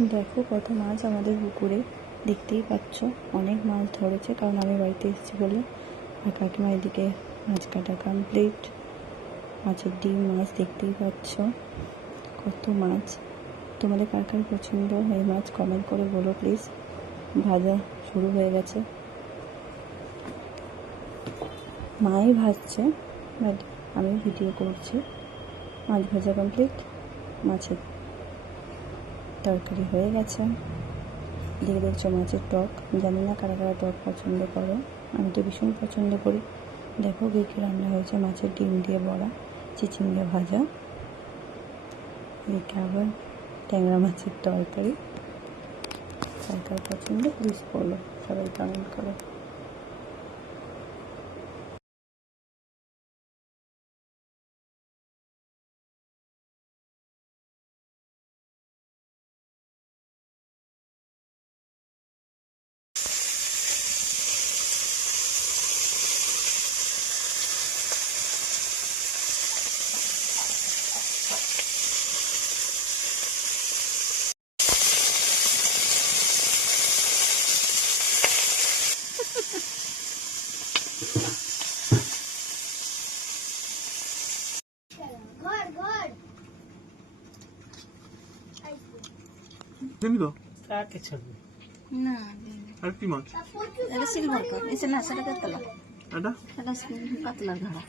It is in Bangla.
দেখো কত মাছ আমাদের পুকুরে, দেখতেই পাচ্ছ। অনেক মাছ ধরেছে, কারণ আমি বাড়িতে এসেছি বলে। আর কাকিমা এদিকে মাছ কাটা কমপ্লিট। মাছের ডিম, মাছ দেখতেই পাচ্ছ কত মাছ। তোমাদের কার কার পছন্দ এই মাছ কমেন্ট করে বলো প্লিজ। ভাজা শুরু হয়ে গেছে, মাই ভাজছে, বাট আমি ভিডিও করছি। মাছ ভাজা কমপ্লিট, মাছের তরকারি হয়ে গেছে। এদিকে দেখছো মাছের টক। জানি না কারা কারা টক পছন্দ করো, আমি তো ভীষণ পছন্দ করি। দেখো কী কী রান্না হয়েছে। মাছের ডিম দিয়ে বড়া, চিচিঙ্গা ভাজা, এদিকে আবার ট্যাংরা মাছের তরকারি। কার কার পছন্দ প্লিজ বলো, সবাই কমেন্ট করো। আরেকটি মাছ এটা সিলভার কাপ, এসে না সেটা কাতলা, এটা এটা কাতলার ঘাড়া।